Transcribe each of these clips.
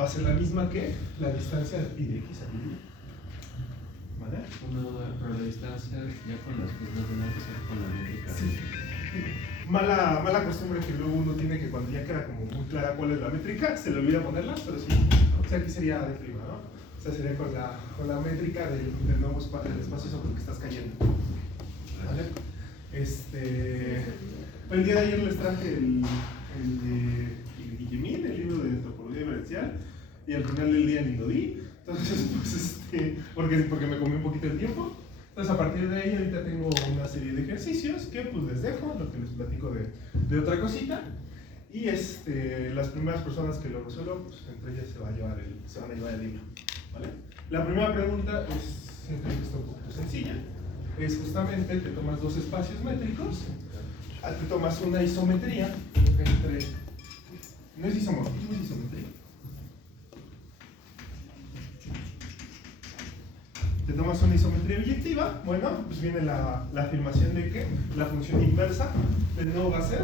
va a ser la misma que la distancia de pi de x a pi de y. ¿Vale? Pero la distancia ya con las pues no tiene que ser con la métrica. Sí. Mala costumbre que luego uno tiene, que cuando ya queda como muy clara cuál es la métrica, se le olvida ponerla, pero sí. O sea, aquí sería de prima, ¿no? O sea, sería con la métrica del nuevo espacio sobre el que estás cayendo. ¿Vale? El día de ayer les traje el de Guillemín, el libro de antropología diferencial, y al final del día ni lo di. Entonces, pues, porque me comí un poquito el tiempo. Entonces, a partir de ahí, ahorita tengo una serie de ejercicios que pues les dejo, lo que les platico de otra cosita. Y las primeras personas que lo resuelvan, pues entre ellas se van a llevar el libro. ¿Vale? La primera pregunta siempre está un poco sencilla. Es justamente, te tomas dos espacios métricos, te tomas una isometría entre... No es isomorfismo, es isometría. Te tomas una isometría biyectiva, bueno, pues viene la afirmación de que la función inversa de nuevo va a ser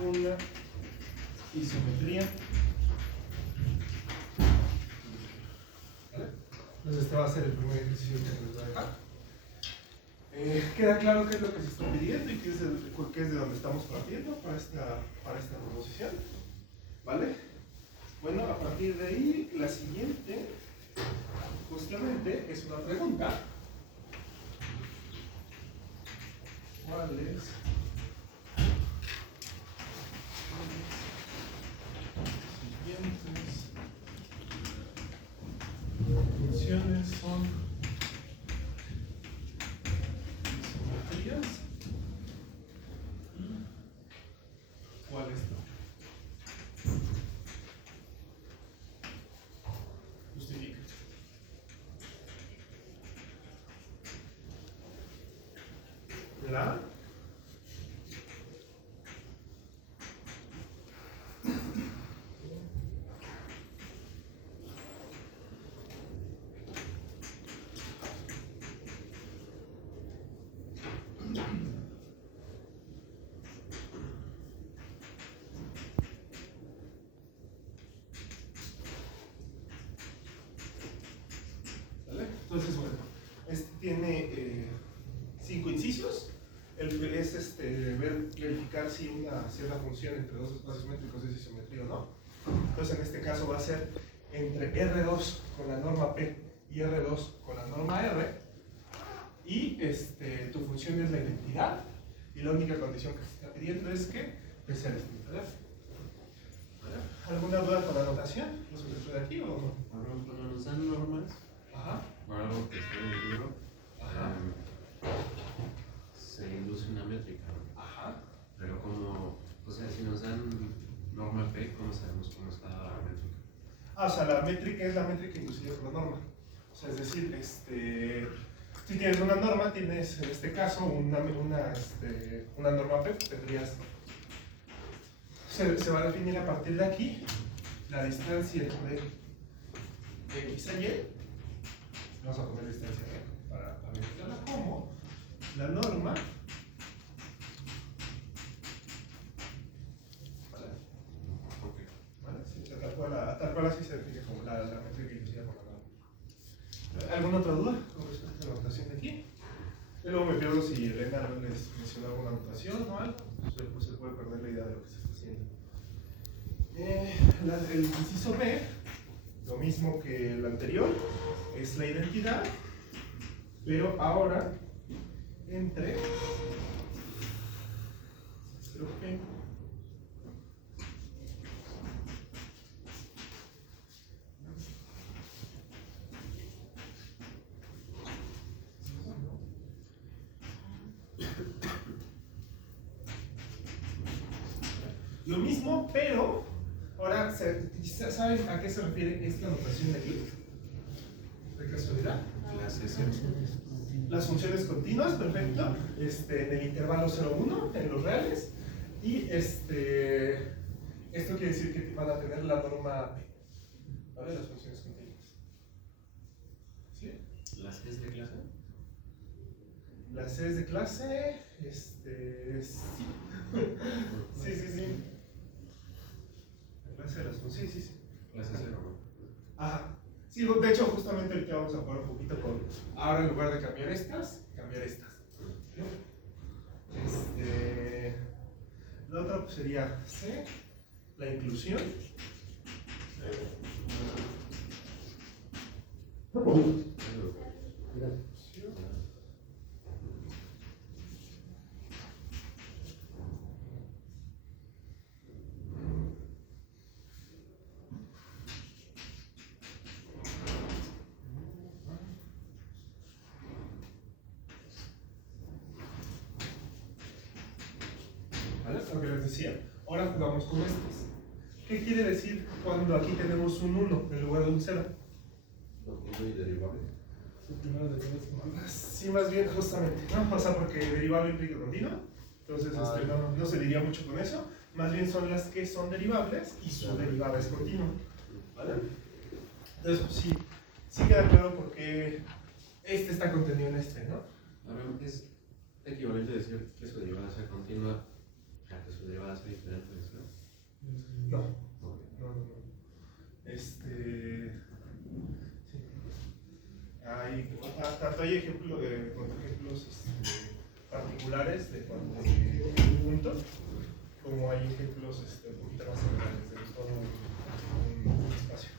una isometría. ¿Vale? Entonces este va a ser el primer ejercicio que les voy a dejar. ¿Queda claro qué es lo que se está pidiendo y qué es de donde estamos partiendo para esta proposición? ¿Vale? Bueno, a partir de ahí, la siguiente, justamente, es una pregunta. ¿Cuáles siguientes funciones son isometrías y cuáles no? Justifica. La Entonces, bueno, tiene 5 incisos. Es verificar si una cierta función entre dos espacios métricos es isometría o no. Entonces, en este caso va a ser entre R2 con la norma P y R2 con la norma R. Y tu función es la identidad. Y la única condición que se está pidiendo es que sea distinta. ¿Alguna duda con la notación? ¿No se les puede aquí o no? Cuando nos dan normas, por algo que está en el libro, se induce una métrica, ¿no? Pero como, o sea, si nos dan norma P, ¿cómo sabemos cómo está la métrica? O sea, la métrica es la métrica inducida por la norma. O sea, es decir, si tienes una norma, tienes en este caso una norma P, tendrías... Se va a definir a partir de aquí la distancia de X a Y. Vamos a poner distancia para verificarla como la norma. ¿Vale? Sí, tal cual así se define como la métrica inducida por la norma. ¿Alguna otra duda con respecto a la notación de aquí? Y luego me pierdo si Elena les mencionó alguna notación o algo, pues se puede perder la idea de lo que se está haciendo. El inciso B, lo mismo que el anterior, es la identidad, pero ahora entre 0P lo mismo, pero ahora, ¿saben a qué se refiere esta notación de aquí? ¿De casualidad? Las funciones continuas, perfecto. En el intervalo 0,1, en los reales. Y esto quiere decir que van a tener la norma P. ¿Vale? Las funciones continuas. ¿Sí? ¿Las Cs de clase? Las Cs de clase, sí. Sí. Sí, sí, sí. Clase 0, ¿no? Ajá. Sí, de hecho, justamente ahorita vamos a jugar un poquito con. Ahora en lugar de cambiar estas, cambiar estas. La otra pues sería C, la inclusión. ¿Vale? Lo que les decía. Ahora jugamos con estos. ¿Qué quiere decir cuando aquí tenemos un 1 en lugar de un 0? Continuo y derivable. Sí, más bien, justamente, ¿no? O sea, porque derivable implica continuo. Entonces, no se diría mucho con eso. Más bien son las que son derivables y su derivada es continua. ¿Vale? Entonces, pues, sí queda claro por qué este está contenido en este, ¿no? Ahora es equivalente a decir que su derivada sea continua a que su derivada sea diferente, ¿no? No. Ok. No. Sí. Tanto hay ejemplos particulares de cuando hay un punto, como hay ejemplos un poquito más generales de todo un espacio.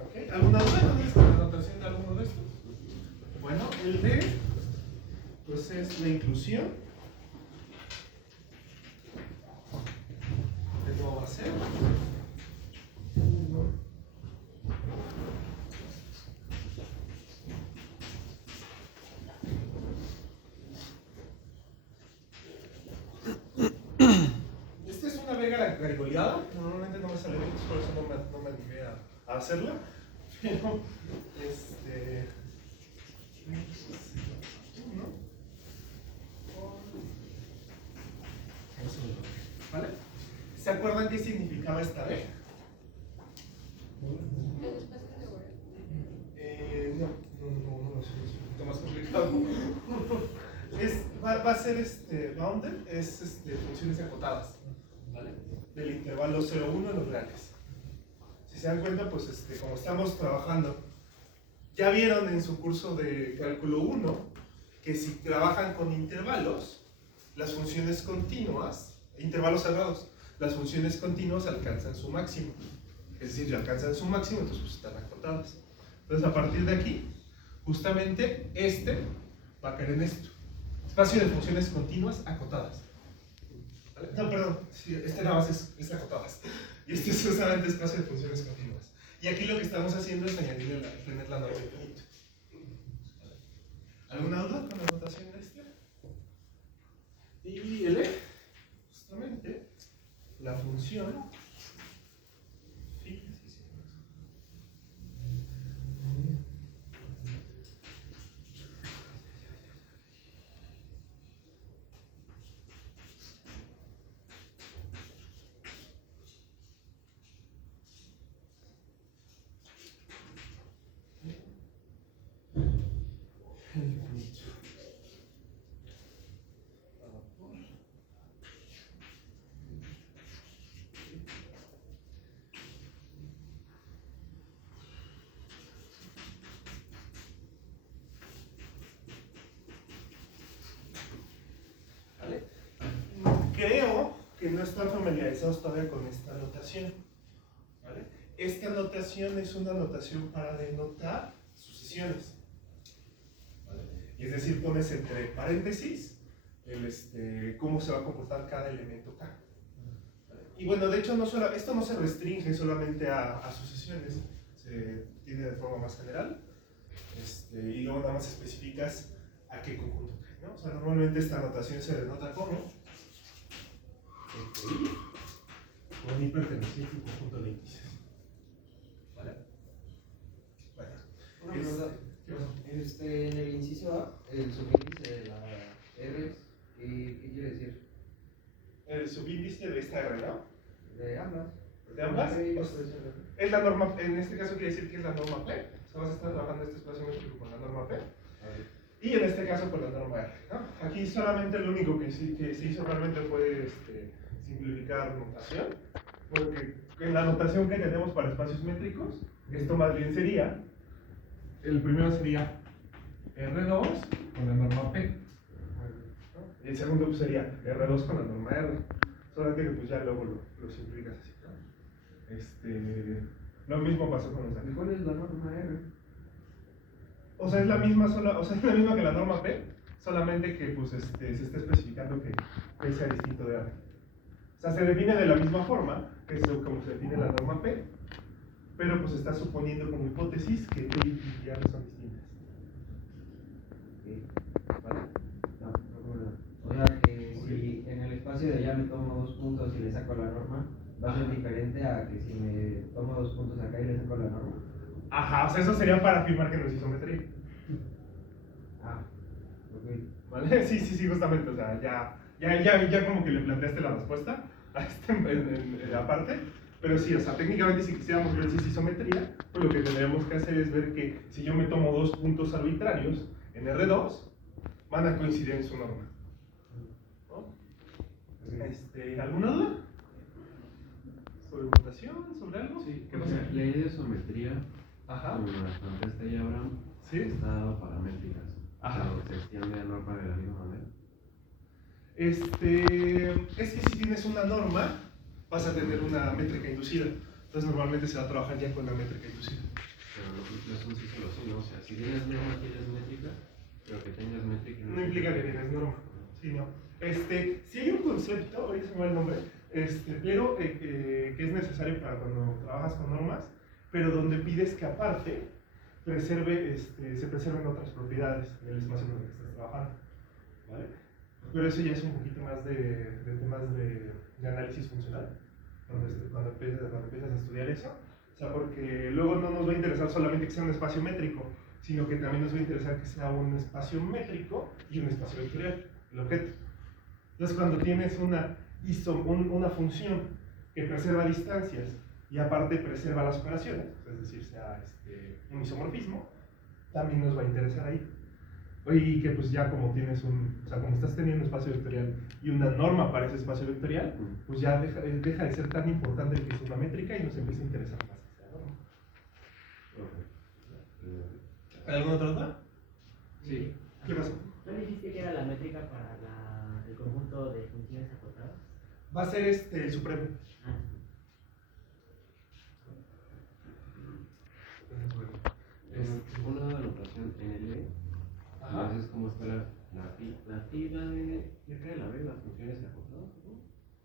¿Ok? ¿Alguna duda con la anotación de alguno de estos? Bueno, el D, pues es la inclusión. De nuevo va a ser 1. Esta es una vega garigoleada, normalmente no me sale bien, por eso no me animé a hacerla, pero ¿vale? ¿Se acuerdan qué significaba esta vega? No sé, es un poquito más complicado. Va a ser bounded, es funciones acotadas, ¿vale? Del intervalo 0,1 en los reales. Si se dan cuenta, pues como estamos trabajando, ya vieron en su curso de cálculo 1 que si trabajan con intervalos, las funciones continuas, intervalos cerrados, las funciones continuas alcanzan su máximo. Es decir, ya alcanzan su máximo, entonces pues están acotadas. Entonces a partir de aquí, justamente va a caer en esto. Espacio de funciones continuas acotadas. ¿Vale? No, perdón, sí, nada más es acotadas. Y este es justamente espacio de funciones continuas. Y aquí lo que estamos haciendo es tener la norma infinita. ¿Vale? ¿Alguna duda con la notación de este? Y el justamente, la función phi. ¿Vale? Creo que no están familiarizados todavía con esta notación. ¿Vale? Esta notación es una notación para denotar sucesiones. ¿Vale? Y es decir, pones entre paréntesis cómo se va a comportar cada elemento K. ¿Vale? Y bueno, de hecho, esto no se restringe solamente a sucesiones, se tiene de forma más general. Y luego nada más especificas a qué conjunto cae, ¿no? O sea, normalmente esta notación se denota como con I perteneciente a un conjunto de índices. ¿Vale? Bueno. Una pregunta. ¿Qué pasó? En el inciso A, el subíndice de la R, ¿qué quiere decir? El subíndice de esta R, ¿no? De ambas. ¿De ambas? Sí, Pues, es la norma, en este caso quiere decir que es la norma P. O sea, vas a estar trabajando este espacio métrico con la norma P. Y en este caso con la norma R, ¿no? Aquí solamente lo único que se hizo realmente fue simplificar notación, porque en la notación que tenemos para espacios métricos, esto más bien sería, el primero sería R2 con la norma P, ¿no? Y el segundo pues, sería R2 con la norma R, solamente que pues ya luego lo simplificas así, ¿no? Lo mismo pasó con los ¿Y cuál es la norma R? O sea, es la misma es la misma que la norma P, solamente que pues se está especificando que P sea distinto de R. O sea, se define de la misma forma que es como se define la norma P, pero pues está suponiendo como hipótesis que P y R son distintas. ¿Vale? No, o sea que si en el espacio de allá me tomo 2 puntos y le saco la norma, va a ser diferente a que si me tomo 2 puntos acá y le saco la norma. Ajá, o sea, eso sería para afirmar que no es isometría. Ah, ok. ¿Vale? Sí, justamente, o sea, ya como que le planteaste la respuesta a en la parte, pero sí, o sea, técnicamente si quisiéramos ver si es isometría, pues lo que tendríamos que hacer es ver que si yo me tomo 2 puntos arbitrarios en R2, van a coincidir en su norma. ¿No? ¿Alguna duda? ¿Sobre votación? ¿Sobre algo? Sí, ¿Qué o pasa? sea, la idea de isometría, Ajá. como la planteaste ahí, Abraham, Sí. está dado para métricas. Ajá. Pero se extiende a norma de la misma manera. Es que si tienes una norma, vas a tener una métrica inducida. Entonces normalmente se va a trabajar ya con la métrica inducida. Pero no es un sí solo sí, ¿no? O sea, si tienes norma, tienes métrica, pero que tengas métrica No implica que tienes norma. Sí, no. Si hay un concepto, ahorita se me va el nombre, pero que es necesario para cuando trabajas con normas, pero donde pides que aparte se preserven otras propiedades del espacio en el que estás trabajando. ¿Vale? Pero eso ya es un poquito más de temas de análisis funcional, cuando empiezas a estudiar eso. O sea, porque luego no nos va a interesar solamente que sea un espacio métrico, sino que también nos va a interesar que sea un espacio métrico y un espacio vectorial, el objeto. Entonces, cuando tienes una función que preserva distancias y aparte preserva las operaciones, es decir, sea un isomorfismo, también nos va a interesar ahí. Y que pues ya como tienes o sea, como estás teniendo un espacio vectorial y una norma para ese espacio vectorial, pues ya deja de ser tan importante el que es una métrica y nos empieza a interesar más esa norma. ¿Alguna otra duda? Sí. ¿Qué pasó? ¿No dijiste que era la métrica para el conjunto de funciones acotadas? Va a ser el supremo. Ah, Una anotación en el E. Ajá. Entonces, ¿cómo está la ti, la de la B, las funciones acotadas? ¿No?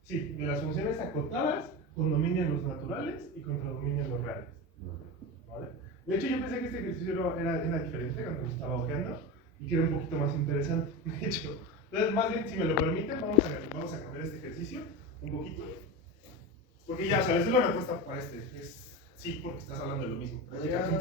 Sí, de las funciones acotadas con dominio en los naturales y contra dominio en los reales. ¿Vale? De hecho, yo pensé que este ejercicio era diferente cuando lo estaba ojeando y que era un poquito más interesante. De hecho, entonces, más bien, si me lo permiten, vamos a cambiar este ejercicio un poquito. Porque ya, sabes, es la respuesta para es sí, porque estás hablando de lo mismo. ¿Podrías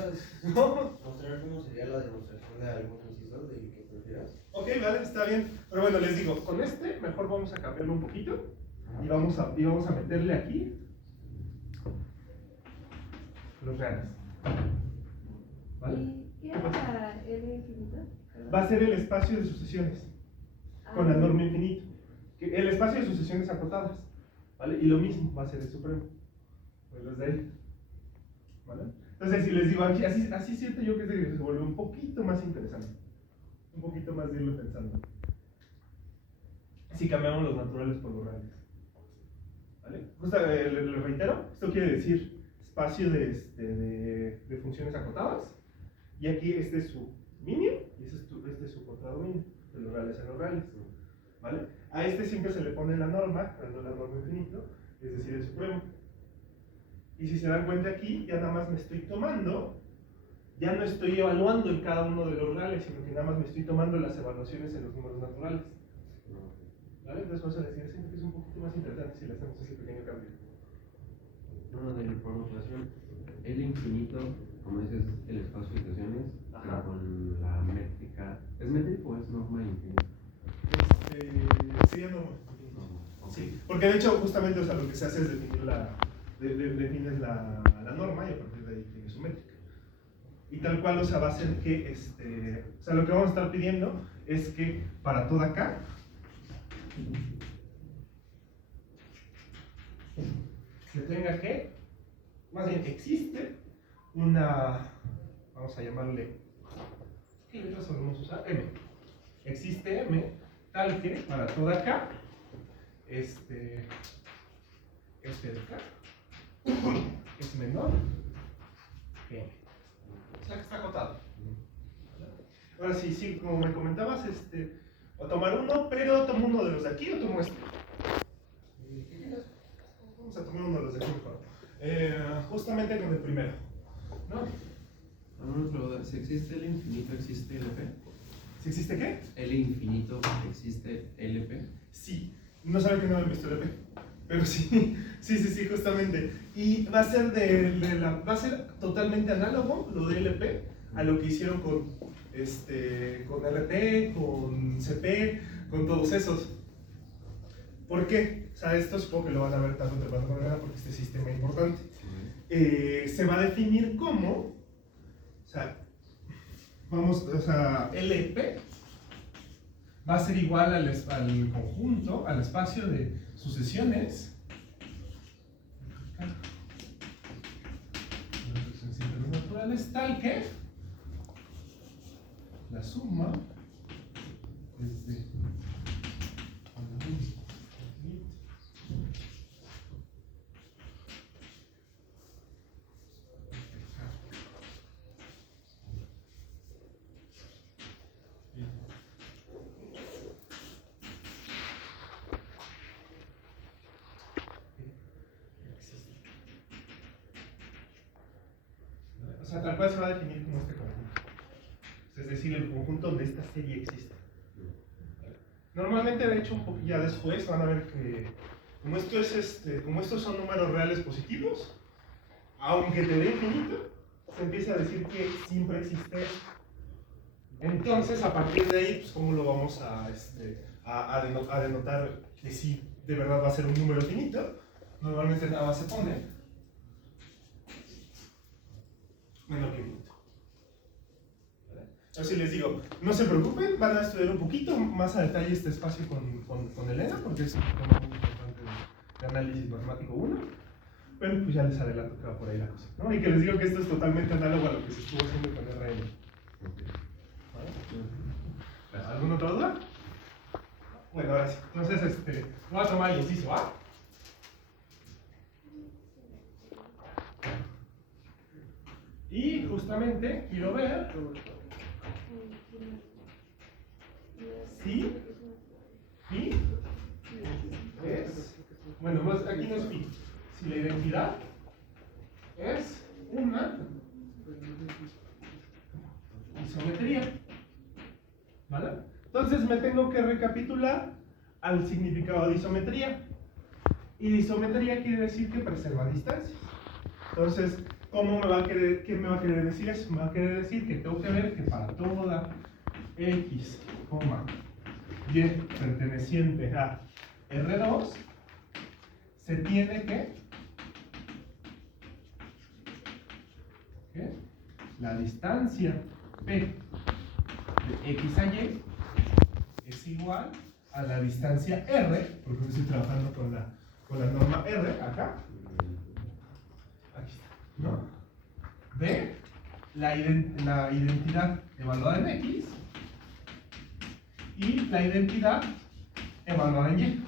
¿No? mostrar cómo sería la demostración de algún inciso del que prefieras? Ok, vale, está bien. Pero bueno, les digo, con mejor vamos a cambiarlo un poquito y vamos a meterle aquí los reales. ¿Vale? ¿Y qué era para L infinito? Va a ser el espacio de sucesiones con la norma infinito. El espacio de sucesiones acotadas. ¿Vale? Y lo mismo va a ser el supremo. Pues los de ahí. ¿Vale? Entonces, si les digo, así siento yo que se vuelve un poquito más interesante. Un poquito más de irlo pensando. Si cambiamos los naturales por los reales. ¿Vale? Justo, le reitero, esto quiere decir espacio de funciones acotadas. Y aquí este es su mínimo y este es su contradominio, de los reales en los reales. ¿Vale? A siempre se le pone la norma, la norma infinito, es decir, el supremo. Y si se dan cuenta aquí, ya nada más me estoy tomando, ya no estoy evaluando en cada uno de los reales, sino que nada más me estoy tomando las evaluaciones en los números naturales. ¿Vale? Entonces vamos a decir, siento que es un poquito más interesante si le hacemos ese pequeño cambio. No, de por notación, el infinito, como dices, el espacio de situaciones, pero con la métrica. ¿Es métrico o es norma infinita? Sería norma. No, okay. Sí, porque de hecho, justamente, o sea, lo que se hace es definir defines la norma y a partir de ahí tienes su métrica. Y tal cual, o sea, va a ser que, o sea, lo que vamos a estar pidiendo es que para toda K, se tenga que, más bien existe una, vamos a llamarle, ¿qué letras solemos usar? M. Existe M tal que para toda K, este de K es menor que M. O sea que está acotado. Ahora sí, sí, como me comentabas, o tomar uno, pero tomo uno de los de aquí o tomo este. ¿Qué quieres? Vamos a tomar uno de los de aquí mejor. Justamente con el primero, ¿no? Una pregunta, si existe el infinito, ¿existe LP? ¿Si existe qué? ¿El infinito existe LP? Sí. No saben que no han visto el EP, pero sí, sí, justamente. Y va a ser va a ser totalmente análogo lo de LP a lo que hicieron con RP, con CP, con todos esos. ¿Por qué? O sea, esto supongo que lo van a ver tanto temprano como mañana porque este sistema es importante. Se va a definir como, LP va a ser igual al conjunto, al espacio de sucesiones naturales, tal que la suma es de tal cual se va a definir como este conjunto. Es decir, el conjunto donde esta serie existe. Normalmente, de hecho, un poquito ya después van a ver que como estos son números reales positivos, aunque te dé infinito, se empieza a decir que siempre existe. Entonces, a partir de ahí, pues, ¿cómo lo vamos a denotar que sí de verdad va a ser un número finito? Normalmente nada más se pone menor que finito. Así les digo, no se preocupen, van a estudiar un poquito más a detalle este espacio con Elena, porque es un tema muy importante de análisis matemático 1, pero pues ya les adelanto que va por ahí la cosa, ¿no? Y que les digo que esto es totalmente análogo a lo que se estuvo haciendo con RM. ¿Vale? ¿Alguna otra duda? Bueno, ahora sí. Entonces, voy a tomar el inciso A. Y justamente quiero ver si pi es, bueno, más aquí no es pi, si la identidad es una isometría, ¿vale? Entonces me tengo que recapitular al significado de isometría. Y de isometría quiere decir que preserva distancias. Entonces, ¿qué me va a querer decir eso? Me va a querer decir que tengo que ver que para toda x, y perteneciente a R2 se tiene que la distancia P de x a y es igual a la distancia R, porque estoy trabajando con la norma R acá, aquí está, ¿no? De la identidad evaluada en X y la identidad evaluada en Y.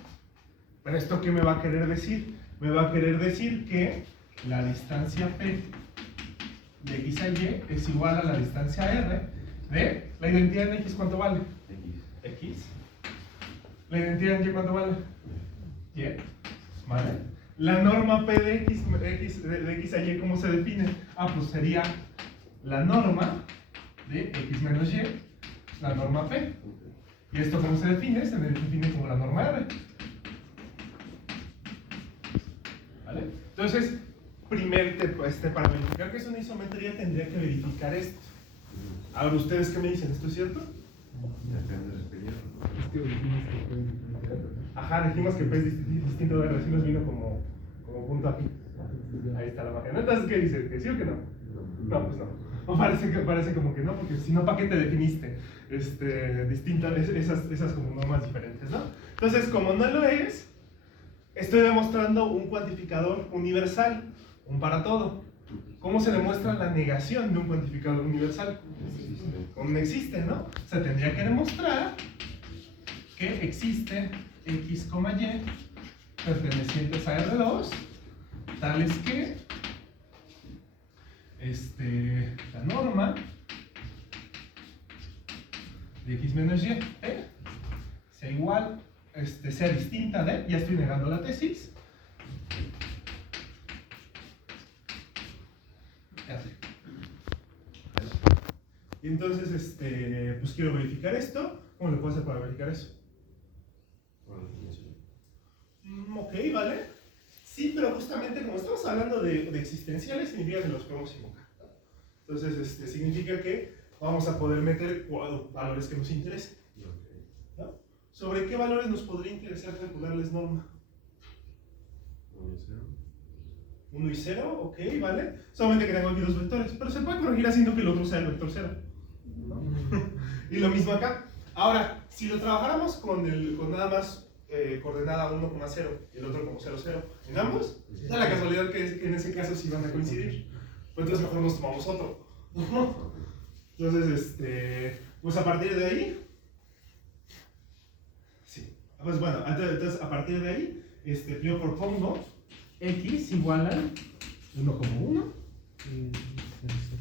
¿Pero esto qué me va a querer decir? Me va a querer decir que la distancia P de X a Y es igual a la distancia R de la identidad en X, ¿cuánto vale? X. ¿La identidad en Y cuánto vale? Y. ¿Vale? La norma P de X a Y, ¿cómo se define? Pues sería la norma de X menos Y, la norma P. ¿Y esto cómo se define? Se define como la norma R. ¿Vale? Entonces, para verificar que es una isometría tendría que verificar esto. Ahora, ¿ustedes qué me dicen? ¿Esto es cierto? Depende del periodo. Ajá, dijimos que P es distinto de R, así nos vino como punto aquí. Ahí está la magia. ¿No? Entonces, ¿qué dice? ¿Que sí o que no? No, pues no. O parece como que no, porque si no, ¿para qué te definiste distintas esas como normas diferentes, ¿no? Entonces, como no lo es, estoy demostrando un cuantificador universal, un para todo. ¿Cómo se demuestra la negación de un cuantificador universal? Como no existe, ¿no? O sea, tendría que demostrar que existe X, Y pertenecientes a R2, tales que la norma de X menos Y sea igual, sea distinta de, ya estoy negando la tesis. Ya sé. Y entonces, pues quiero verificar esto. ¿Cómo le puedo hacer para verificar eso? Ok, vale. Sí, pero justamente como estamos hablando de existenciales, significa que los podemos invocar. Entonces, significa que vamos a poder meter valores que nos interesen. ¿No? ¿Sobre qué valores nos podría interesar calcularles norma? 1 y 0, ok, vale. Solamente que tengo aquí dos vectores, pero se puede corregir haciendo que el otro sea el vector 0. ¿No? Y lo mismo acá. Ahora, si lo trabajáramos con nada más coordenada 1,0 y el otro como 0, 0, en ambos, da la casualidad que en ese caso sí van a coincidir. Pues entonces mejor nos tomamos otro. Entonces, pues a partir de ahí, sí. Pues bueno, entonces a partir de ahí, yo propongo X igual al 1,1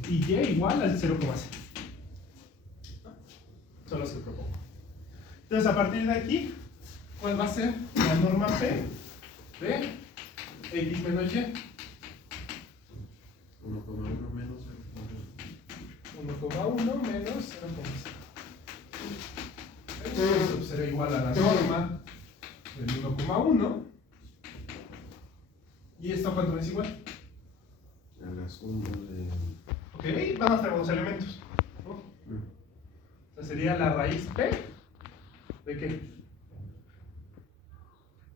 y Y igual al 0,0. Solo se lo propongo. Entonces a partir de aquí, ¿cuál va a ser la norma P de X menos Y? 1,1 menos 1,1 menos 0,0. Esto será igual a la norma del 1,1. ¿Y esto cuánto es igual? a la suma de... Ok, vamos a tener dos elementos. ¿No? O sea, sería la raíz P ¿de qué?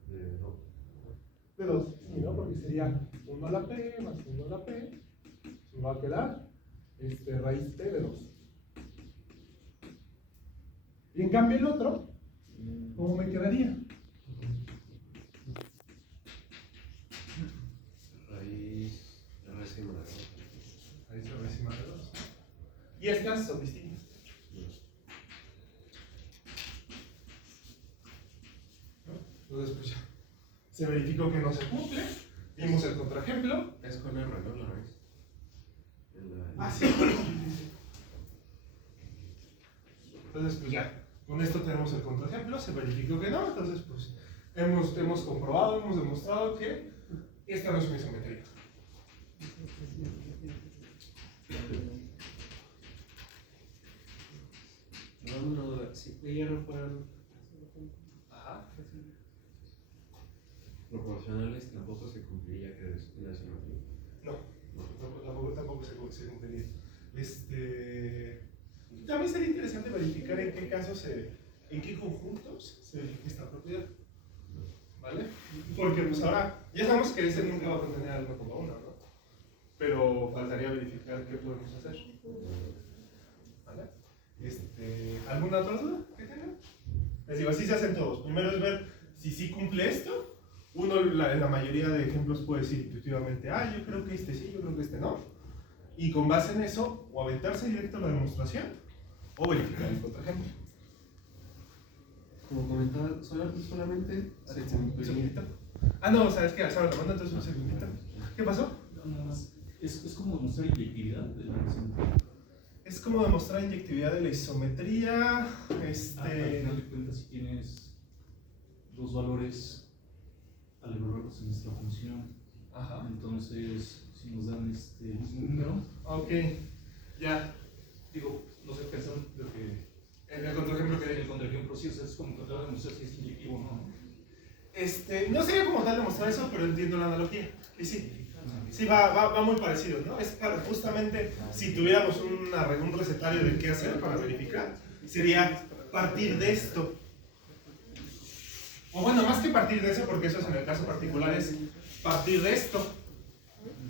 De 2. Sí, ¿no? Porque sería 1 a la P más 1 a la P. Me va a quedar raíz P de 2. Y en cambio el otro, ¿cómo me quedaría? Raíz décima de 2. Raíz de décima de 2. Y estas son distintas. Entonces, pues ya. Se verificó que no se cumple. Vimos el contraejemplo. Es con R, ¿no? La raíz. Ah, sí. Entonces, pues ya. Con esto tenemos el contraejemplo. Se verificó que no. Entonces, pues hemos comprobado, hemos demostrado que esta no es una isometría. Una duda. Si P y R fueran proporcionales, tampoco se cumpliría que es una simetría. No, tampoco se cumpliría. También sería interesante verificar en qué casos, en qué conjuntos se verifica esta propiedad. ¿Vale? Porque pues ahora, ya sabemos que ese nunca va a contener al 1,1, ¿no? Pero faltaría verificar qué podemos hacer. ¿Vale? ¿Alguna otra duda que tengan? Les digo, así se hacen todos. Primero es ver si sí cumple esto. Uno en la mayoría de ejemplos puede decir intuitivamente, yo creo que este sí, yo creo que este no. Y con base en eso, o aventarse directo a la demostración, o verificar el contraejemplo. Como comentaba, solamente se ¿Un cumpliría. segundito? No, ¿sabes qué? Estaba tomando, entonces un segundito. ¿Qué pasó? Nada más. Es como demostrar inyectividad de la isometría. Es como demostrar inyectividad de la isometría. Al final de cuentas, si tienes dos valores aleatorios en nuestra función, Ajá. entonces si nos dan el mismo número, Ok, ya. digo, no sé, pensando lo que En el contraejemplo que el contraejemplo sí, o sea, es como tratar de demostrar si es inyectivo o no. no sería como tal demostrar eso, pero entiendo la analogía. Y sí. Sí, va muy parecido, ¿no? Es para justamente, si tuviéramos un recetario de qué hacer para verificar, sería partir de esto. O bueno, más que partir de eso, porque eso es en el caso particular, es partir de esto.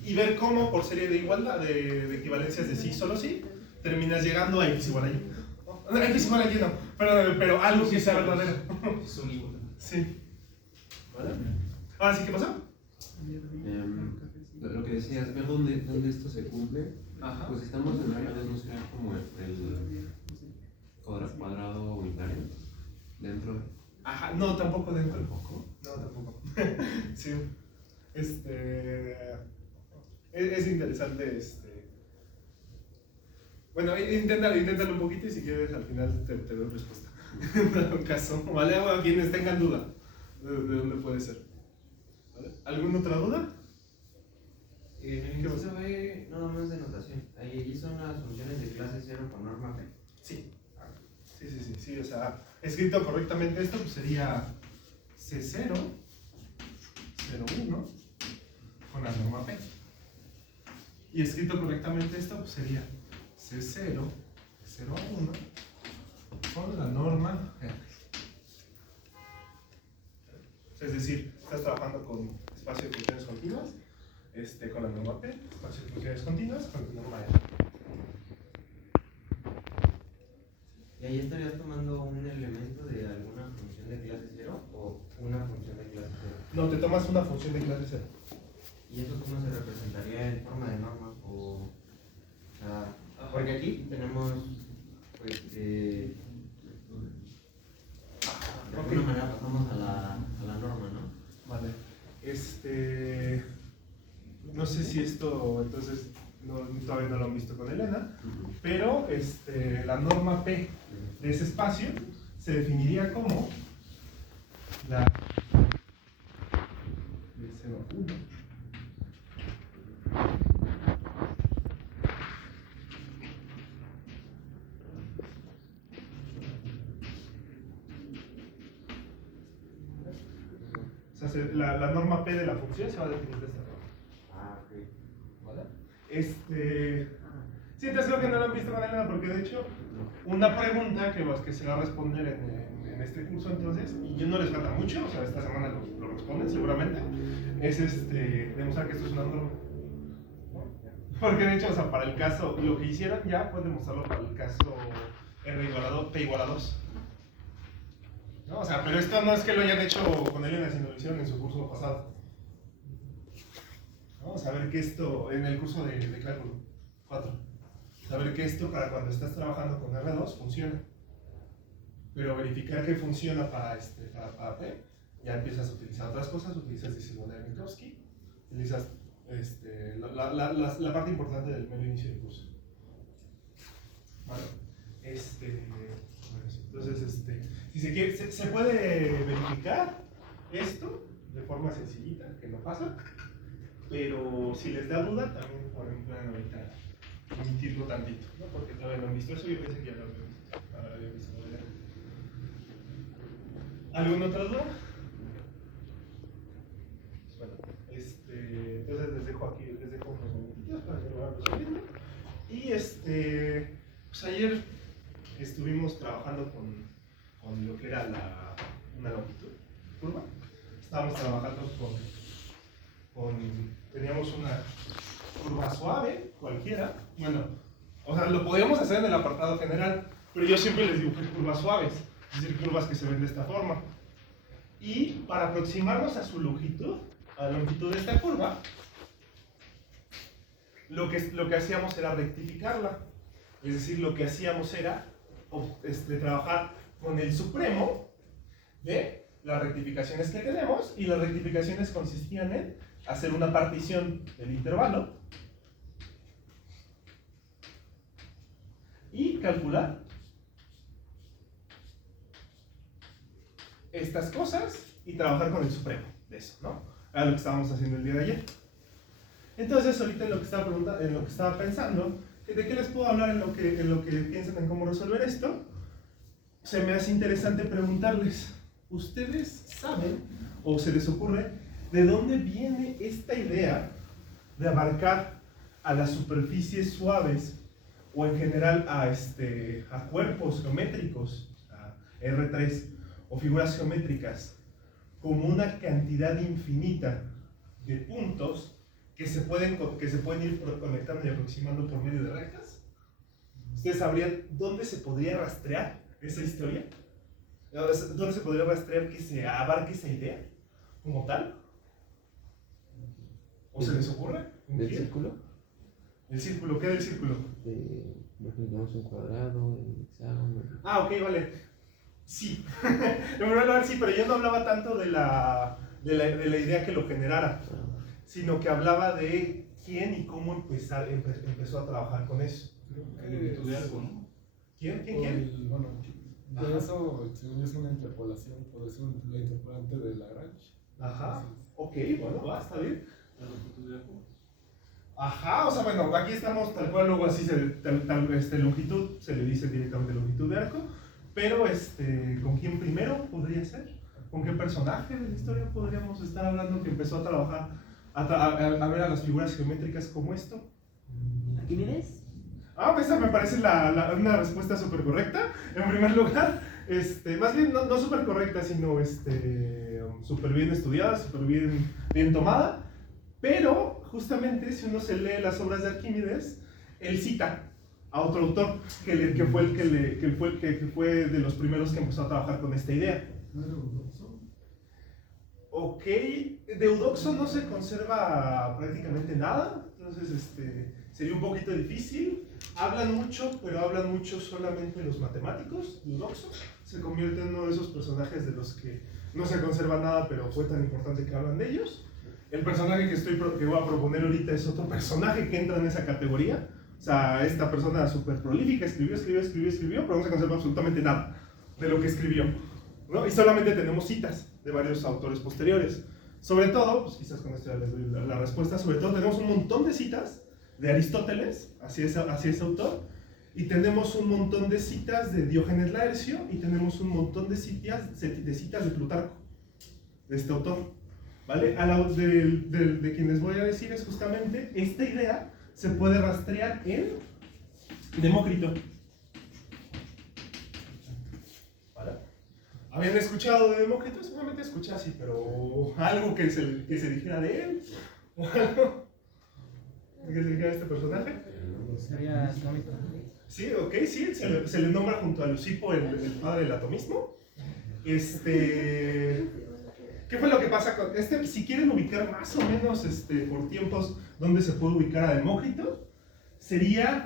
Y ver cómo, por serie de igualdad, de equivalencias de sí, solo sí, terminas llegando a X igual a Y. No, X igual a Y no, pero algo que sea verdadero. Son iguales. Sí. ¿Vale? Ahora, Ahora sí, ¿qué pasó? Lo que decías, ver dónde esto se cumple. Ajá. Pues estamos en área de no será como el cuadrado unitario dentro de. Ajá, no, tampoco dentro del poco. No, tampoco. Sí. Es interesante, Bueno, inténtalo un poquito y si quieres al final te doy respuesta. En dado caso, ¿vale? A quienes tengan duda de dónde puede ser. ¿Vale? ¿Alguna otra duda? En el inciso B, nada más de notación. Ahí son las funciones de clase 0 con norma P. Sí. Sí, o sea, escrito correctamente esto pues sería C0, 01 con la norma P. Y escrito correctamente esto pues sería C0, 01 con la norma G. Es decir, estás trabajando con espacio de funciones continuas, con la norma P, espacio de funciones continuas con la norma G. ¿Y ahí estarías tomando un elemento de alguna función de clase 0 o una función de clase 0? No, te tomas una función de clase 0. ¿Y eso cómo se representaría en forma de norma? Porque aquí tenemos, pues, de alguna manera pasamos a la norma, ¿no? Vale. No sé si esto, entonces, todavía no lo han visto con Elena, pero la norma P de ese espacio se definiría como la de 0, 1. O sea, la norma P de la función se va a definir de esta forma. Ok. ¿Vale? Sí, te aseguro que no lo han visto con Elena porque de hecho una pregunta que se va a responder en este curso entonces, y yo no les falta mucho, o sea, esta semana lo responden seguramente, es demostrar que esto es una norma. Porque de hecho, o sea, para el caso, lo que hicieron ya fue demostrarlo para el caso P igual a 2. ¿No? O sea, pero esto no es que lo hayan hecho con Elena, sino lo hicieron en su curso pasado. Vamos a ver que esto, en el curso de cálculo 4, saber que esto para cuando estás trabajando con R2 funciona. Pero verificar que funciona para P, ya empiezas a utilizar otras cosas, utilizas desigualdad de Minkowski, utilizas la parte importante del mero inicio del curso. Bueno, entonces, si se quiere, se puede verificar esto de forma sencillita, que no pasa, pero si les da duda, también pueden ahorita omitirlo tantito, ¿no? Porque todavía no han visto eso, yo pensé que ya lo había visto. ¿Alguna otra duda? Bueno, entonces les dejo aquí, unos minutitos para que lo vayan resolviendo. Y pues ayer estuvimos trabajando con lo que era una longitud curva. Estábamos trabajando teníamos una curva suave, cualquiera. Bueno, o sea, lo podíamos hacer en el apartado general, pero yo siempre les dibujé curvas suaves, es decir, curvas que se ven de esta forma. Y para aproximarnos a su longitud, a la longitud de esta curva, lo que hacíamos era rectificarla. Es decir, lo que hacíamos era trabajar con el supremo de las rectificaciones que tenemos, y las rectificaciones consistían en hacer una partición del intervalo y calcular estas cosas y trabajar con el supremo de eso, ¿no? Era lo que estábamos haciendo el día de ayer. Entonces, ahorita en lo que estaba pensando, ¿de qué les puedo hablar en lo que piensan en cómo resolver esto? Se me hace interesante preguntarles, ¿ustedes saben o se les ocurre de dónde viene esta idea de abarcar a las superficies suaves o en general a cuerpos geométricos, a R3 o figuras geométricas, como una cantidad infinita de puntos que se pueden ir conectando y aproximando por medio de rectas? ¿Ustedes sabrían dónde se podría rastrear esa historia? ¿Dónde se podría rastrear que se abarque esa idea como tal? ¿O se les ocurre? ¿Un ¿Del quién? círculo? ¿El círculo? ¿Qué del círculo? Por ejemplo, tenemos un cuadrado, un hexágono. Ah, ok, vale. Sí. En primer lugar, sí, pero yo no hablaba tanto de la idea que lo generara, sino que hablaba de quién y cómo empezó a trabajar con eso. El longitud de arco, ¿no? ¿Quién? Bueno, Ajá. de eso, según yo, es una interpolación, puede ser la interpolante de Lagrange. Ajá. Ok, bueno, va, está bien. La longitud de arco. Ajá, o sea, bueno, aquí estamos tal cual, luego así longitud, se le dice directamente longitud de arco, pero ¿con quién primero podría ser? ¿Con qué personaje de la historia podríamos estar hablando que empezó a trabajar, a ver a las figuras geométricas como esto? ¿Arquímedes? Ah, pues esa me parece una respuesta súper correcta, en primer lugar, más bien no súper correcta, sino súper bien estudiada, súper bien tomada, pero justamente si uno se lee las obras de Arquímedes, él cita a otro autor que fue de los primeros que empezó a trabajar con esta idea. ¿No era Eudoxo? Ok, de Eudoxo no se conserva prácticamente nada, entonces sería un poquito difícil. Hablan mucho, pero hablan mucho solamente los matemáticos. Eudoxo se convierte en uno de esos personajes de los que no se conserva nada, pero fue tan importante que hablan de ellos. El personaje que voy a proponer ahorita es otro personaje que entra en esa categoría. O sea, esta persona súper prolífica escribió, pero no se conserva absolutamente nada de lo que escribió, ¿no? Y solamente tenemos citas de varios autores posteriores. Sobre todo, pues quizás con esto ya les doy la respuesta, sobre todo tenemos un montón de citas de Aristóteles, hacia ese autor, y tenemos un montón de citas de Diógenes Laercio, y tenemos un montón de citas de Plutarco, de este autor, ¿vale? De quien les voy a decir es justamente esta idea se puede rastrear en Demócrito. ¿Vale? ¿Habían escuchado de Demócrito? Seguramente escuché así, pero algo que se dijera de él, o algo que se dijera de este personaje. Sería atómico. Sí, ok, sí, se le nombra junto a Leucipo el padre del atomismo. ¿Qué fue lo que pasa con si quieren ubicar más o menos por tiempos dónde se puede ubicar a Demócrito, sería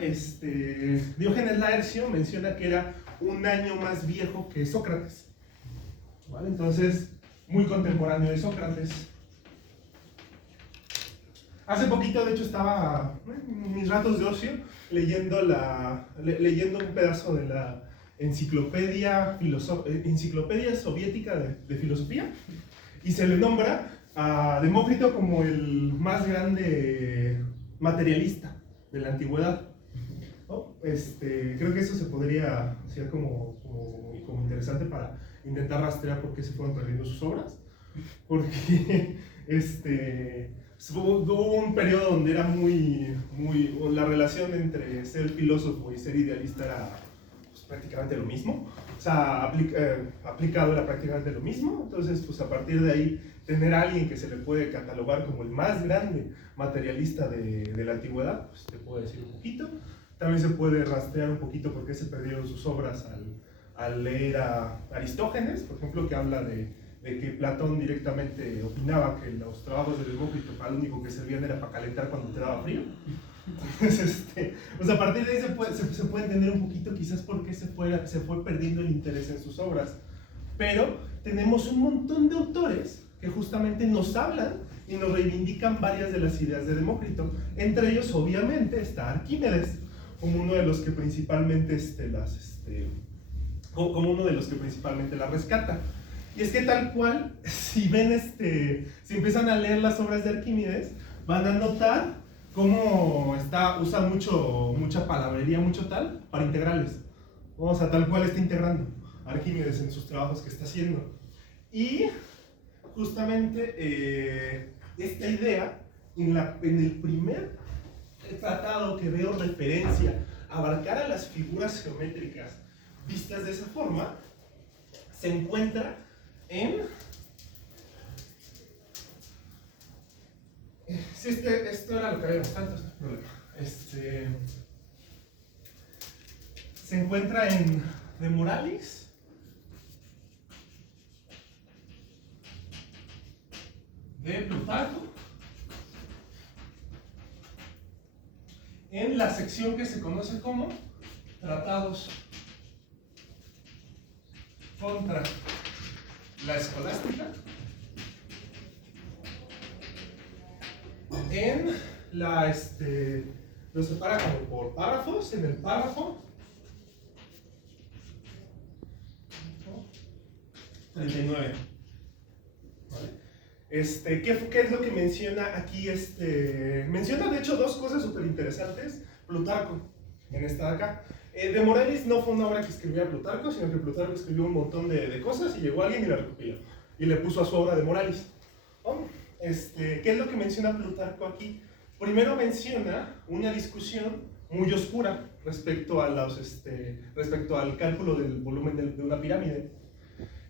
Diógenes Laercio menciona que era un año más viejo que Sócrates, ¿vale? Entonces, muy contemporáneo de Sócrates. Hace poquito, de hecho, estaba en mis ratos de ocio leyendo un pedazo de la enciclopedia soviética de filosofía, y se le nombra a Demócrito como el más grande materialista de la antigüedad, ¿no? Creo que eso se podría ser como interesante para intentar rastrear por qué se fueron perdiendo sus obras, porque hubo un periodo donde era la relación entre ser filósofo y ser idealista era pues, prácticamente lo mismo, o sea, aplicado era prácticamente lo mismo. Entonces pues a partir de ahí tener a alguien que se le puede catalogar como el más grande materialista de la antigüedad, pues te puedo decir un poquito. También se puede rastrear un poquito por qué se perdieron sus obras al leer a Aristógenes, por ejemplo, que habla de que Platón directamente opinaba que los trabajos de Demócrito para lo único que servían era para calentar cuando te daba frío. Entonces, pues a partir de ahí se puede entender un poquito quizás por qué se fue perdiendo el interés en sus obras. Pero tenemos un montón de autores que justamente nos hablan y nos reivindican varias de las ideas de Demócrito. Entre ellos, obviamente, está Arquímedes, como uno de los que principalmente las rescata. Y es que tal cual, si empiezan a leer las obras de Arquímedes, van a notar cómo usa mucha palabrería, mucho tal, para integrales. O sea, tal cual está integrando Arquímedes en sus trabajos que está haciendo. Y justamente esta idea, en el primer tratado que veo referencia a abarcar a las figuras geométricas vistas de esa forma, se encuentra en... Sí, esto era lo que habíamos tanto, no hay problema. Se encuentra en De Moralis, de Plutarco, en la sección que se conoce como Tratados contra la escolástica, en la, lo separa como por párrafos, en el párrafo 39. ¿Vale? ¿Qué es lo que menciona aquí? Menciona de hecho dos cosas súper interesantes Plutarco en esta de acá. De Moralis no fue una obra que escribió Plutarco, sino que Plutarco escribió un montón de cosas y llegó alguien y la recopiló y le puso a su obra de Moralis. ¿No? ¿Qué es lo que menciona Plutarco aquí? Primero menciona una discusión muy oscura respecto a respecto al cálculo del volumen de una pirámide.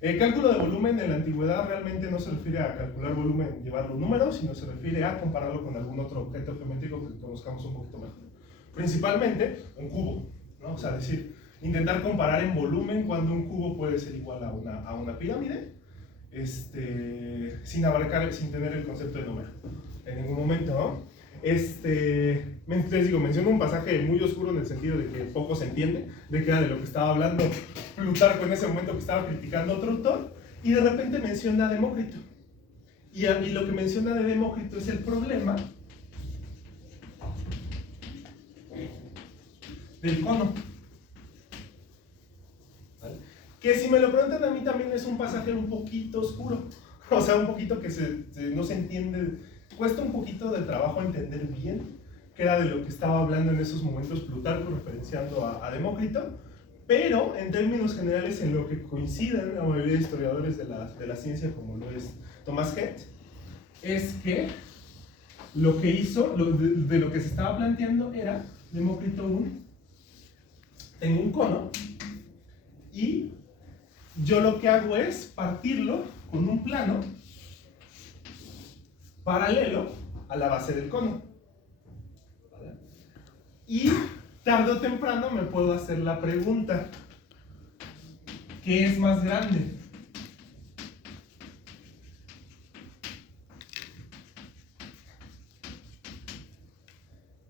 El cálculo de volumen en la antigüedad realmente no se refiere a calcular volumen, llevar los números, sino se refiere a compararlo con algún otro objeto geométrico que conozcamos un poquito mejor. Principalmente un cubo, ¿no? O sea, decir, intentar comparar en volumen cuando un cubo puede ser igual a una pirámide, sin tener el concepto de número en ningún momento, ¿no? Les digo, menciono un pasaje muy oscuro en el sentido de que poco se entiende de qué era de lo que estaba hablando Plutarco en ese momento, que estaba criticando a otro autor, y de repente menciona a Demócrito. Y lo que menciona de Demócrito es el problema del cono. ¿Vale? Que si me lo preguntan a mí también es un pasaje un poquito oscuro, o sea, un poquito que no se entiende. Cuesta un poquito de trabajo entender bien qué era de lo que estaba hablando en esos momentos Plutarco, referenciando a Demócrito, pero en términos generales en lo que coinciden la mayoría de historiadores de la ciencia, como lo es Thomas Hett, es que lo que hizo, de lo que se estaba planteando era Demócrito tengo un cono y yo lo que hago es partirlo con un plano paralelo a la base del cono. ¿Vale? Y tarde o temprano me puedo hacer la pregunta, ¿qué es más grande?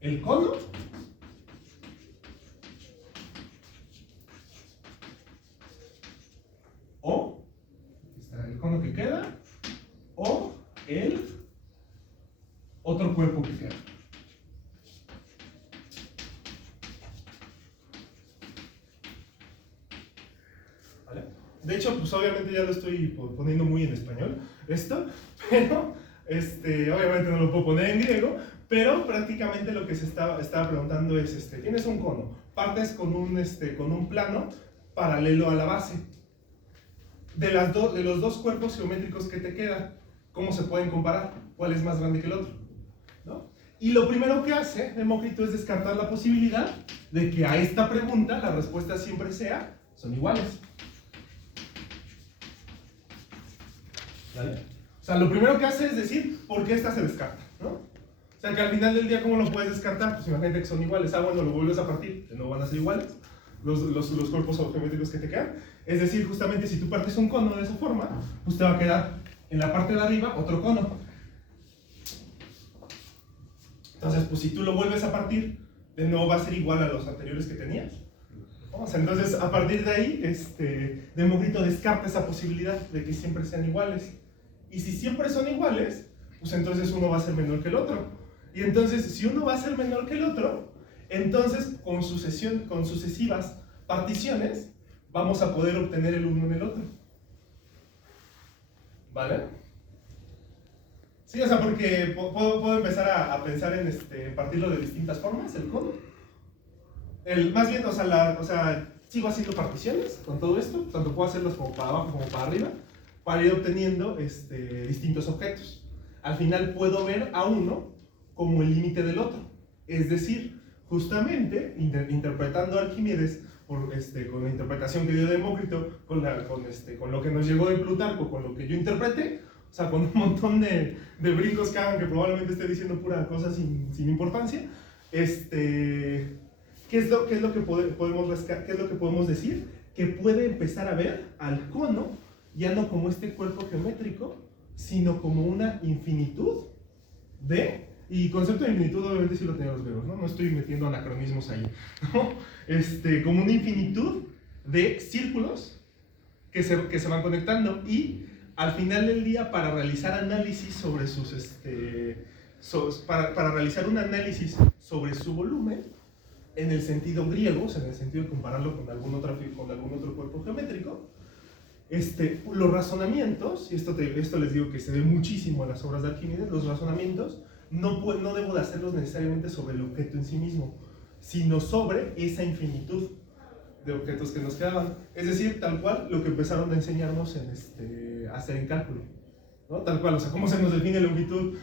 ¿El cono? ¿O está el cono que queda? ¿O el otro cuerpo que queda? ¿Vale? De hecho, pues obviamente ya lo estoy poniendo muy en español esto, pero obviamente no lo puedo poner en griego, pero prácticamente lo que se estaba preguntando es, tienes un cono, partes con un plano paralelo a la base. De los dos cuerpos geométricos que te quedan, ¿cómo se pueden comparar? ¿Cuál es más grande que el otro? ¿No? Y lo primero que hace Demócrito es descartar la posibilidad de que a esta pregunta la respuesta siempre sea, son iguales. ¿Vale? O sea, lo primero que hace es decir, ¿por qué esta se descarta? ¿No? O sea, que al final del día, ¿cómo lo puedes descartar? Pues imagínate que son iguales. Bueno, lo vuelves a partir, que no van a ser iguales los cuerpos geométricos que te quedan. Es decir, justamente si tú partes un cono de esa forma, pues te va a quedar en la parte de arriba otro cono. Entonces, pues si tú lo vuelves a partir, de nuevo va a ser igual a los anteriores que tenías. O sea, entonces, a partir de ahí, Demócrito descarta esa posibilidad de que siempre sean iguales. Y si siempre son iguales, pues entonces uno va a ser menor que el otro. Y entonces, si uno va a ser menor que el otro, entonces con sucesivas particiones, vamos a poder obtener el uno en el otro. ¿Vale? Sí, o sea, porque puedo empezar a pensar en partirlo de distintas formas, el cono. Más bien, o sea, sigo haciendo particiones con todo esto, tanto puedo hacerlas como para abajo como para arriba, para ir obteniendo distintos objetos. Al final puedo ver a uno como el límite del otro. Es decir, justamente, interpretando a Arquímedes con la interpretación que dio Demócrito, con lo que nos llegó de Plutarco, con lo que yo interpreté, o sea, con un montón de brincos que hagan que probablemente esté diciendo pura cosa sin importancia, ¿qué es lo que podemos decir? Que puede empezar a ver al cono ya no como este cuerpo geométrico, sino como una infinitud de Y concepto de infinitud obviamente sí lo tenían los griegos, ¿no? No estoy metiendo anacronismos ahí, ¿no? Como una infinitud de círculos que se van conectando y al final del día para realizar análisis sobre sus, para realizar un análisis sobre su volumen en el sentido griego, o sea, en el sentido de compararlo con algún otro cuerpo geométrico, los razonamientos, y esto les digo que se ve muchísimo en las obras de Arquímedes, los razonamientos no debo de hacerlos necesariamente sobre el objeto en sí mismo, sino sobre esa infinitud de objetos que nos quedaban. Es decir, tal cual lo que empezaron a enseñarnos a hacer en cálculo, ¿no? Tal cual, o sea, cómo se nos define longitud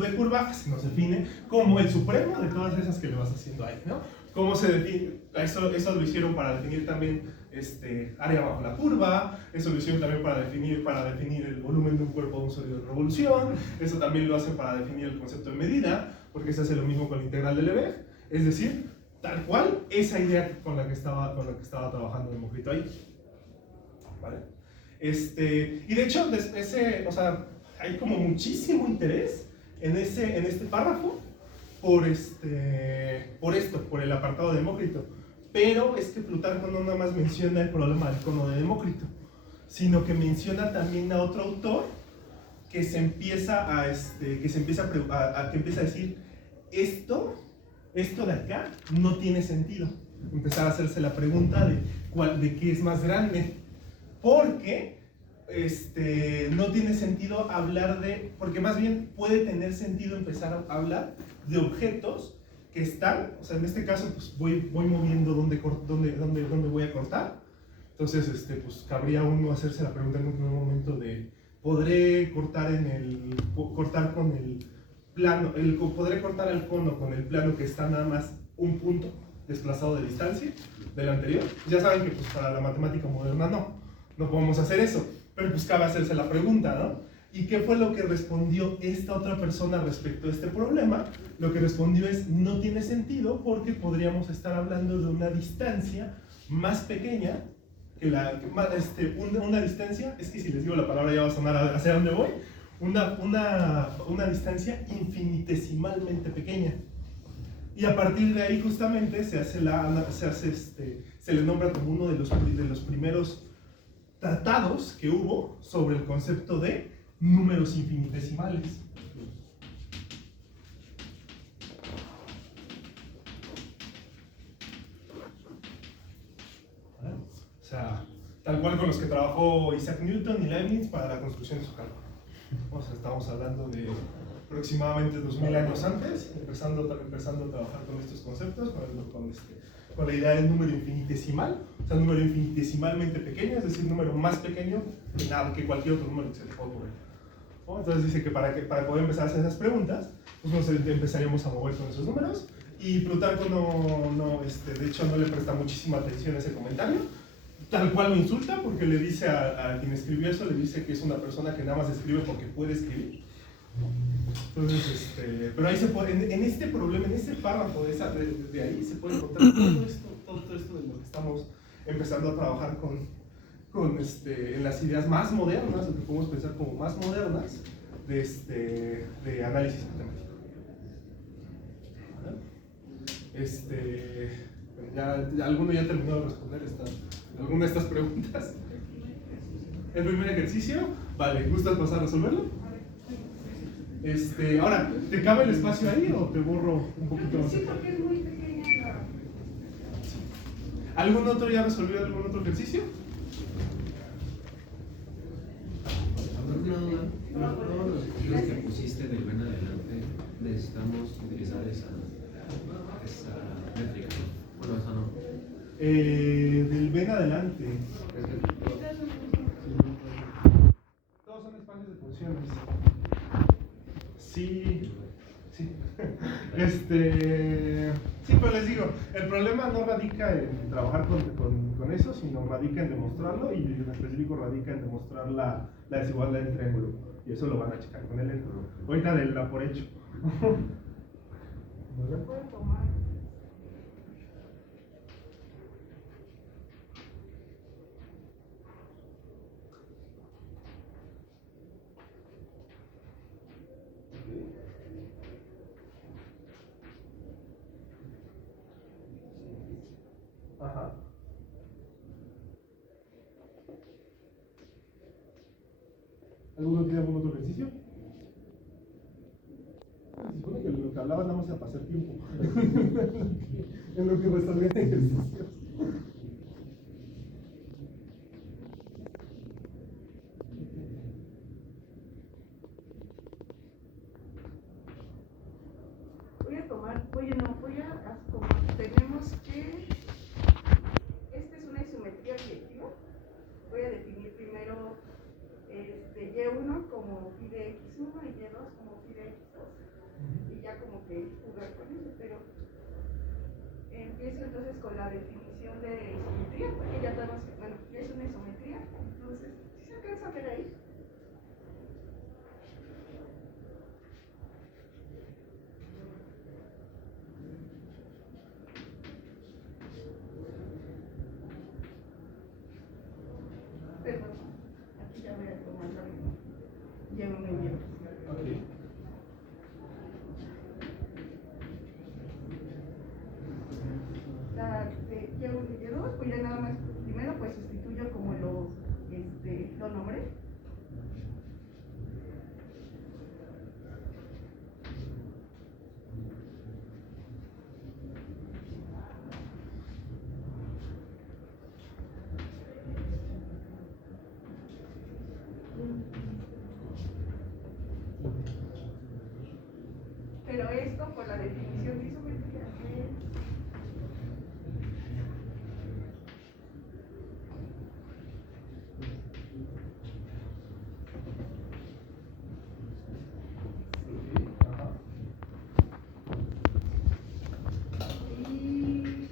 de curva, se nos define como el supremo de todas esas que le vas haciendo ahí, ¿no? Cómo se define, eso lo hicieron para definir también área bajo la curva, eso lo hicieron también para definir el volumen de un cuerpo de un sólido en revolución, eso también lo hacen para definir el concepto de medida, porque se hace lo mismo con la integral de Lebesgue, es decir, tal cual esa idea con la que estaba trabajando Demócrito ahí, ¿vale? Y de hecho, o sea, hay como muchísimo interés en este párrafo por el apartado de Demócrito. Pero es que Plutarco no nada más menciona el problema del cono de Demócrito, sino que menciona también a otro autor que empieza a decir esto de acá no tiene sentido. Empezar a hacerse la pregunta de qué es más grande, porque no tiene sentido hablar porque más bien puede tener sentido empezar a hablar de objetos que están, o sea, en este caso pues voy moviendo dónde voy a cortar. Entonces pues cabría uno hacerse la pregunta en un primer momento de ¿podré cortar con el plano, podré cortar el cono con el plano que está nada más un punto desplazado de distancia del anterior? Ya saben que pues para la matemática moderna no podemos hacer eso, pero pues cabe hacerse la pregunta, ¿no? ¿Y qué fue lo que respondió esta otra persona respecto a este problema? Lo que respondió es, no tiene sentido porque podríamos estar hablando de una distancia más pequeña que una distancia, es que si les digo la palabra ya va a sonar hacia dónde voy, una distancia infinitesimalmente pequeña. Y a partir de ahí justamente se le nombra como uno de los primeros tratados que hubo sobre el concepto de números infinitesimales. O sea, tal cual con los que trabajó Isaac Newton y Leibniz para la construcción de su cálculo. O sea, estamos hablando de aproximadamente 2000 años antes, empezando a trabajar con estos conceptos, con la idea del número infinitesimal, o sea, un número infinitesimalmente pequeño, es decir, un número más pequeño que cualquier otro número que se le pueda ocurrir. ¿No? Entonces dice que para poder empezar a hacer esas preguntas, pues nos empezaríamos a mover con esos números, y Plutarco de hecho no le presta muchísima atención a ese comentario, tal cual lo insulta, porque le dice a quien escribió eso, le dice que es una persona que nada más escribe porque puede escribir. Entonces, pero ahí se puede, en este problema, en este párrafo de ahí se puede encontrar todo esto de lo que estamos empezando a trabajar en las ideas más modernas, lo que podemos pensar como más modernas de análisis matemático. ¿Alguno ya terminó de responder alguna de estas preguntas? ¿El primer ejercicio? Vale, ¿gustas pasar a resolverlo? Ahora, ¿te cabe el espacio ahí o te borro un poquito más? Sí, porque es muy pequeña la... ¿Algún otro ya resolvió algún otro ejercicio? Para todos los ejercicios que pusiste del ven adelante, necesitamos utilizar esa métrica. Bueno, esa no. Del ven adelante. Todos son espacios de funciones. Sí. Sí, pero les digo, el problema no radica en trabajar con eso, sino radica en demostrarlo, y en específico radica en demostrar la desigualdad del triángulo. Y eso lo van a checar con el ejemplo. Ahorita la por hecho. Ajá. ¿Alguno tiene algún otro ejercicio? Se supone que lo que hablaba nada más era pasar tiempo. En lo que resolvían ejercicios. tenemos que, esta es una isometría objetiva. Voy a definir primero Y1 como phi de x1 y Y2 como phi de x2. Y ya como que jugar con eso, pero empiezo entonces con la definición de isometría, porque ya tenemos, bueno, ya es una isometría, entonces, ¿sí se alcanza a ver ahí? Perdón, aquí ya voy a tomar la Y1 y Y2. Ok. La de Y1 y Y2, pues ya nada más, primero pues sustituyo como lo nombré. Pero esto por la definición de isometría es y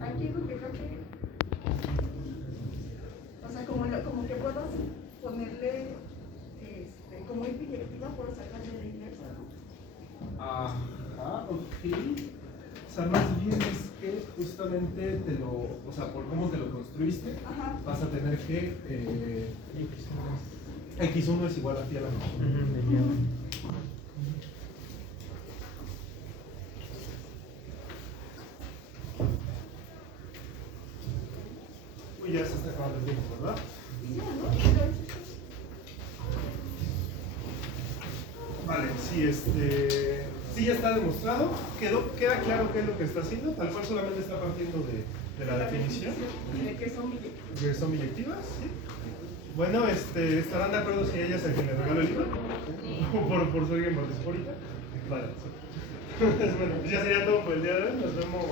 aquí es donde creo que, o sea, como que puedo ponerle, como es biyectiva, puedo sacarle la inversa, ¿no? Ajá, ok. O sea, más bien es que justamente o sea, por cómo te lo construiste, Ajá. vas a tener que x1 es igual a phi a la Uy, ya se está acabando el tiempo, ¿verdad? Y ya, ¿no? Pero Vale, sí, sí ya está demostrado. Queda claro qué es lo que está haciendo, tal cual solamente está partiendo de la definición. y de que son biyectivas. Que son biyectivas, ¿sí? Bueno, ¿estarán de acuerdo si ella es el que le regaló el libro? por su alguien participó ahorita. Vale, sí. Bueno, pues ya sería todo por el día de hoy. Nos vemos.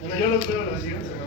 Bueno, yo los veo la siguiente semana.